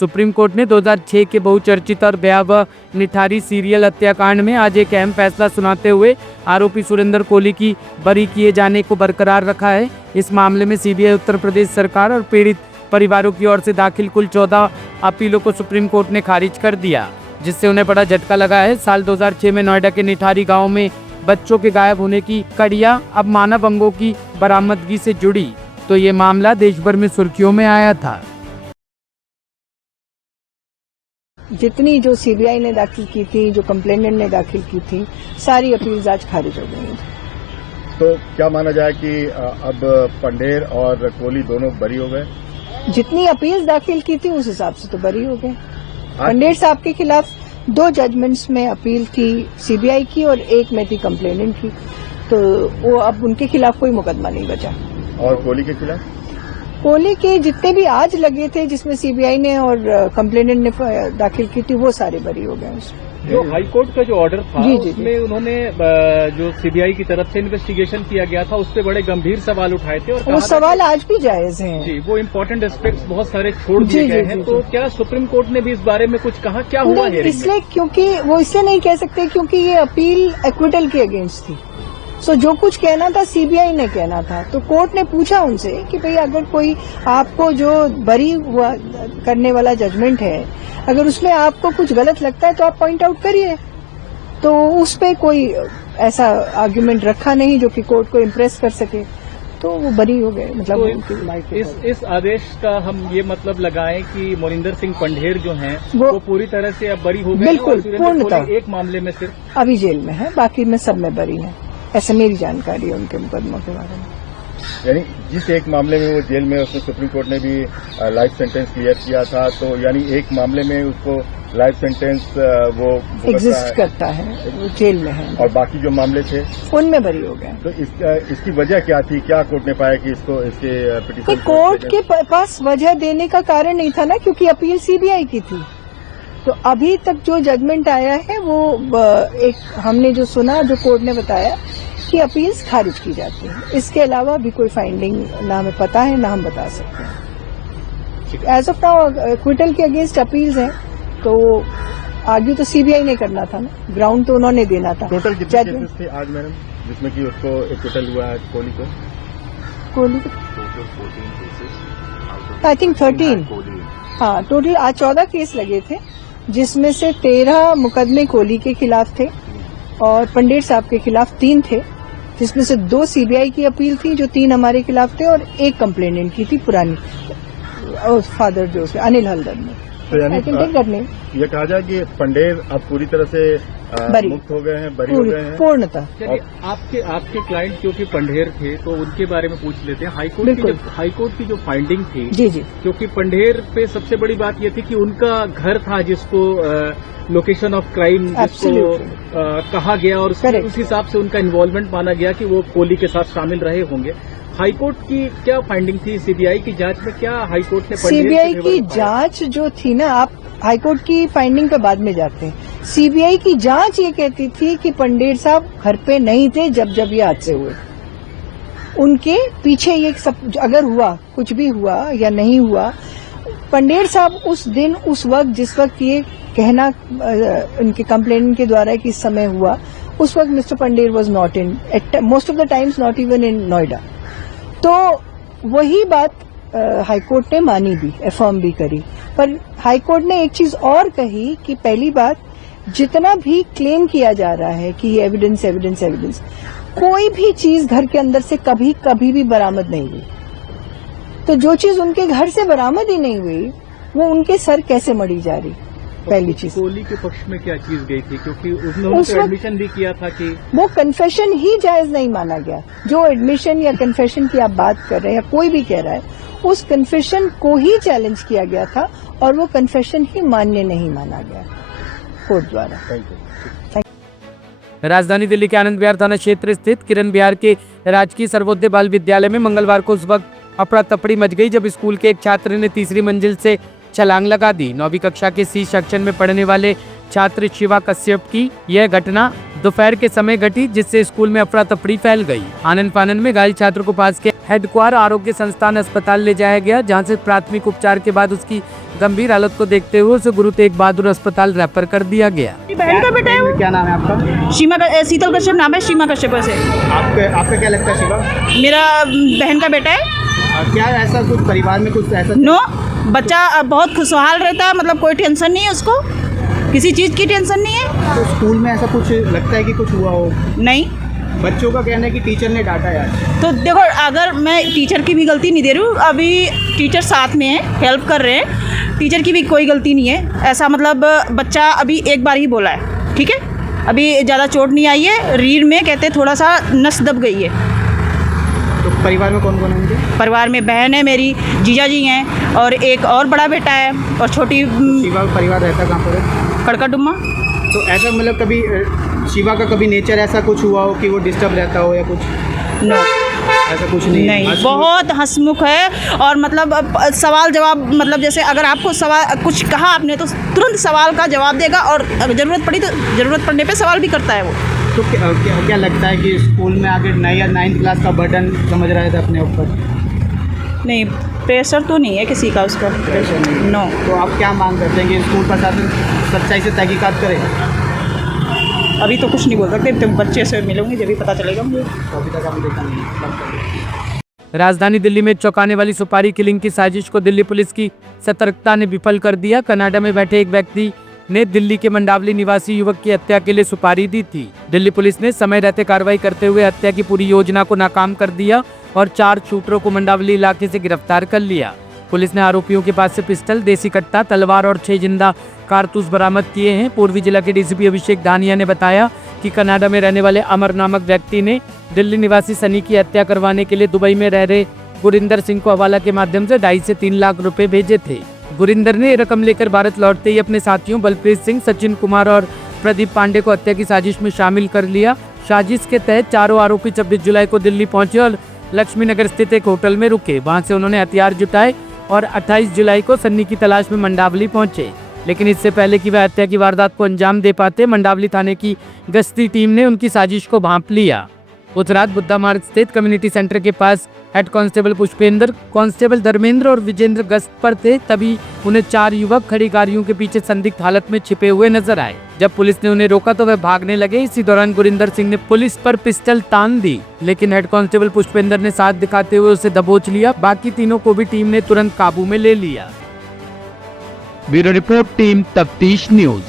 Supreme court ने 2006 के बहुचर्चित और भयावह निठारी सीरियल हत्याकांड में आज एक अहम फैसला सुनाते हुए आरोपी सुरेंद्र कोहली की बरी किए जाने को बरकरार रखा है। इस मामले में सीबीआई, उत्तर प्रदेश सरकार और पीड़ित परिवारों की ओर से दाखिल कुल 14 अपीलों को सुप्रीम कोर्ट ने खारिज कर दिया, जिससे उन्हें बड़ा झटका लगा है। साल 2006 में नोएडा के निठारी गाँव में बच्चों के गायब होने की कड़ियाँ अब मानव अंगों की बरामदगी से जुड़ी, तो ये मामला देश भर में सुर्खियों में आया था। जितनी जो सीबीआई ने दाखिल की थी, जो कंप्लेनेंट ने दाखिल की थी, सारी अपील्स आज खारिज हो गई। तो क्या माना जाए कि अब पंढेर और कोहली दोनों बरी हो गए? जितनी अपील्स दाखिल की थी उस हिसाब से तो बरी हो गए। पंढेर साहब के खिलाफ 2 जजमेंट्स में अपील थी सीबीआई की और एक में थी कंप्लेनेंट की, तो वो अब उनके खिलाफ कोई मुकदमा नहीं बचा। और कोहली के खिलाफ? कोहली के जितने भी आज लगे थे, जिसमें सीबीआई ने और कंप्लेनेंट ने दाखिल की थी, वो सारे बरी हो गए। जो हाई कोर्ट का जो ऑर्डर था जी, उसमें उन्होंने जो सीबीआई की तरफ से इन्वेस्टिगेशन किया गया था उस पर बड़े गंभीर सवाल उठाए थे, और वो सवाल आज भी जायज हैं। जी, वो इम्पोर्टेंट एस्पेक्ट्स बहुत सारे छोड़ दिए गए हैं। तो क्या सुप्रीम कोर्ट ने भी इस बारे में कुछ कहा? क्या हुआ है इसलिए? क्योंकि वो इसलिए नहीं कह सकते क्योंकि ये अपील एक्विटल के अगेंस्ट थी। सो जो कुछ कहना था सीबीआई ने कहना था, तो कोर्ट ने पूछा उनसे कि भाई अगर कोई आपको जो बरी हुआ करने वाला जजमेंट है, अगर उसमें आपको कुछ गलत लगता है तो आप पॉइंट आउट करिए। तो उस पे कोई ऐसा आर्ग्यूमेंट रखा नहीं जो कि कोर्ट को इम्प्रेस कर सके, तो वो बरी हो गए। मतलब तो इस आदेश का हम ये मतलब लगाएं कि मोनिंदर सिंह पंढेर जो हैं वो पूरी तरह से अब बरी हो गए? बिल्कुल, पूर्णतः। एक मामले में सिर्फ अभी जेल में है, बाकी में सब में बरी है, ऐसे मेरी जानकारी है उनके मुकदमों के बारे में। यानी जिस एक मामले में वो जेल में, उसमें सुप्रीम कोर्ट ने भी लाइफ सेंटेंस क्लियर किया था, तो यानी एक मामले में उसको लाइफ सेंटेंस वो एग्जिस्ट करता है, वो जेल में है, और बाकी जो मामले थे उनमें बरी हो गए। तो इसकी वजह क्या थी? क्या कोर्ट ने पाया कि इसको इसके पिटीशन? कोर्ट के पास वजह देने का कारण नहीं था ना, क्योंकि अपील सीबीआई की थी। तो अभी तक जो जजमेंट आया है वो एक हमने जो सुना, जो कोर्ट ने बताया कि अपील्स खारिज की जाती हैं। इसके अलावा भी कोई फाइंडिंग ना हमें पता है, ना हम बता सकते हैं। एज ऑफ नाउ एक्विटल के अगेंस्ट अपील्स हैं, तो आगे तो सीबीआई ने करना था ना, ग्राउंड तो उन्होंने देना था। टोटल कितने केसेस थे आज मैडम जिसमें कि उसको एक्विटल हुआ है कोहली को? I think 13। हाँ, टोटल आज 14 केस लगे थे, जिसमें से 13 मुकदमे कोहली के खिलाफ थे और पंढेर साहब के खिलाफ 3 थे, जिसमें से 2 सीबीआई की अपील थी, जो 3 हमारे खिलाफ थे, और 1 कंप्लेनेंट की थी पुरानी, फादर जो अनिल हल्दर ने। तो यानी ये कहा जाए कि पंढेर अब पूरी तरह से मुक्त हो गए हैं, बरी हो गए हैं पूर्णतः। आपके क्लाइंट क्योंकि पंढेर थे, तो उनके बारे में पूछ लेते हैं। हाईकोर्ट की जो फाइंडिंग थी, जी जी, क्योंकि पंढेर पे सबसे बड़ी बात ये थी कि उनका घर था जिसको लोकेशन ऑफ क्राइम जिसको कहा गया, और उस हिसाब से उनका इन्वॉल्वमेंट माना गया कि वो कोहली के साथ शामिल रहे होंगे। हाईकोर्ट की क्या फाइंडिंग थी? सीबीआई की जांच में क्या हाईकोर्ट ने? सीबीआई की जांच जो थी ना, आप हाईकोर्ट की फाइंडिंग पे बाद में जाते हैं। सीबीआई की जांच ये कहती थी कि पंढेर साहब घर पे नहीं थे जब ये हादसे हुए। उनके पीछे ये सब अगर हुआ, कुछ भी हुआ या नहीं हुआ, पंढेर साहब उस दिन, उस वक्त, जिस वक्त ये कहना उनके कंप्लेंट के द्वारा कि इस समय हुआ, उस वक्त mister Pandher was not in, most of the times not even in Noida. तो वही बात हाईकोर्ट ने मानी भी, अफर्म भी करी। पर हाईकोर्ट ने एक चीज और कही कि पहली बात, जितना भी क्लेम किया जा रहा है कि एविडेंस, कोई भी चीज घर के अंदर से कभी भी बरामद नहीं हुई। तो जो चीज उनके घर से बरामद ही नहीं हुई, वो उनके सर कैसे मढ़ी जा रही? पहली चीज। कोहली के पक्ष में क्या चीज गई थी? क्योंकि उन्होंने एडमिशन भी किया था कि वो कन्फेशन ही जायज नहीं माना गया। जो एडमिशन या कन्फेशन की आप बात कर रहे हैं, या कोई भी कह रहा है, उस कन्फेशन को ही चैलेंज किया गया था, और वो कन्फेशन ही मान्य नहीं माना गया कोर्ट द्वारा। राजधानी दिल्ली के आनंद विहार थाना क्षेत्र स्थित किरण विहार के राजकीय सर्वोदय बाल विद्यालय में मंगलवार को उस वक्त अफरा तफड़ी मच गई जब स्कूल के एक छात्र ने तीसरी मंजिल से छलांग लगा दी। 9वीं कक्षा के सी सेक्शन में पढ़ने वाले छात्र शिवा कश्यप की यह घटना दोपहर के समय घटी, जिससे स्कूल में अफरा तफड़ी फैल गई। आनन फानन में घायल छात्र को पास के हेडक्वार आरोग्य संस्थान अस्पताल ले जाया गया, जहां से प्राथमिक उपचार के बाद उसकी गंभीर हालत को देखते हुए उसे गुरु तेग बहादुर अस्पताल रेफर कर दिया गया। बहन का बेटा है वो। क्या नाम है आपका? शीमा शीतल कश्यप नाम है, शीमा कश्यप से। आपका क्या लगता है शिवा? मेरा बहन का बेटा है। क्या ऐसा कुछ परिवार में कुछ ऐसा? नो, बच्चा बहुत खुशहाल रहता है, मतलब कोई टेंशन नहीं है उसको, किसी चीज़ की टेंशन नहीं है। तो स्कूल में ऐसा कुछ लगता है कि कुछ हुआ हो? नहीं, बच्चों का कहना है कि टीचर ने डांटा यार। तो देखो, अगर मैं टीचर की भी गलती नहीं दे रही हूँ, अभी टीचर साथ में है, हेल्प कर रहे हैं, टीचर की भी कोई गलती नहीं है। ऐसा मतलब बच्चा अभी एक बार ही बोला है, ठीक है, अभी ज़्यादा चोट नहीं आई है, रीढ़ में कहते थोड़ा सा नस दब गई है। तो परिवार में कौन कौन है उनके? परिवार में बहन है मेरी, जीजा जी हैं, और एक और बड़ा बेटा है, और छोटी शिवा का परिवार रहता कहाँ पर है? कड़का डुम्मा। तो ऐसा मतलब कभी शिवा का कभी नेचर ऐसा कुछ हुआ हो कि वो डिस्टर्ब रहता हो या कुछ? नो, ऐसा कुछ नहीं है? नहीं, हंसमुख- बहुत हंसमुख है, और मतलब सवाल जवाब, मतलब जैसे अगर आपको सवाल कुछ कहा आपने तो तुरंत सवाल का जवाब देगा, और अगर ज़रूरत पड़ी तो ज़रूरत पड़ने पे सवाल भी करता है वो। तो क्या लगता है कि स्कूल में आगे 9 या 9th क्लास का बर्डन समझ रहे थे अपने ऊपर? नहीं, प्रेशर तो नहीं है किसी का उसका। प्रेशर नहीं। नो। तो आप क्या मांग करते हैं कि स्कूल प्रशासन सच्चाई से तहकीकात करे? अभी तो कुछ नहीं बोल सकते, तो बच्चे से मिलूंगी जब भी पता चलेगा मुझे। तो अभी तक हमने देखा नहीं। राजधानी दिल्ली में चौंकाने वाली सुपारी किलिंग की साजिश को दिल्ली पुलिस की सतर्कता ने विफल कर दिया। कनाडा में बैठे एक व्यक्ति ने दिल्ली के मंडावली निवासी युवक की हत्या के लिए सुपारी दी थी। दिल्ली पुलिस ने समय रहते कार्रवाई करते हुए हत्या की पूरी योजना को नाकाम कर दिया और 4 शूटरों को मंडावली इलाके से गिरफ्तार कर लिया। पुलिस ने आरोपियों के पास से पिस्टल, देसी कट्टा, तलवार और 6 जिंदा कारतूस बरामद किए हैं। पूर्वी जिला के डीसीपी अभिषेक दानिया ने बताया कि कनाडा में रहने वाले अमर नामक व्यक्ति ने दिल्ली निवासी सनी की हत्या करवाने के लिए दुबई में रह रहे गुरिंदर सिंह को हवाला के माध्यम से 2.5 से 3 लाख रुपए भेजे थे। गुरिंदर ने रकम लेकर भारत लौटते ही अपने साथियों बलप्रीत सिंह, सचिन कुमार और प्रदीप पांडे को हत्या की साजिश में शामिल कर लिया। साजिश के तहत चारों आरोपी 26 जुलाई को दिल्ली पहुंचे और लक्ष्मी नगर स्थित एक होटल में रुके। वहां से उन्होंने हथियार जुटाए और 28 जुलाई को सन्नी की तलाश में मंडावली पहुंचे। लेकिन इससे पहले कि वह हत्या की वारदात को अंजाम दे पाते, मंडावली थाने की गश्ती टीम ने उनकी साजिश को भांप लिया। उस रात बुद्धा मार्ग स्थित कम्युनिटी सेंटर के पास head constable Pushpendra, constable Dharmendra और विजेंद्र गश्त पर थे। तभी उन्हें 4 युवक खड़ी गाड़ियों के पीछे संदिग्ध हालत में छिपे हुए नजर आए। जब पुलिस ने उन्हें रोका तो वह भागने लगे। इसी दौरान गुरिंदर सिंह ने पुलिस पर पिस्टल तान दी, लेकिन हेड कांस्टेबल पुष्पेंद्र ने साथ दिखाते हुए उसे दबोच लिया। बाकी तीनों को भी टीम ने तुरंत काबू में ले लिया। ब्यूरो रिपोर्ट, टीम तफ्तीश न्यूज।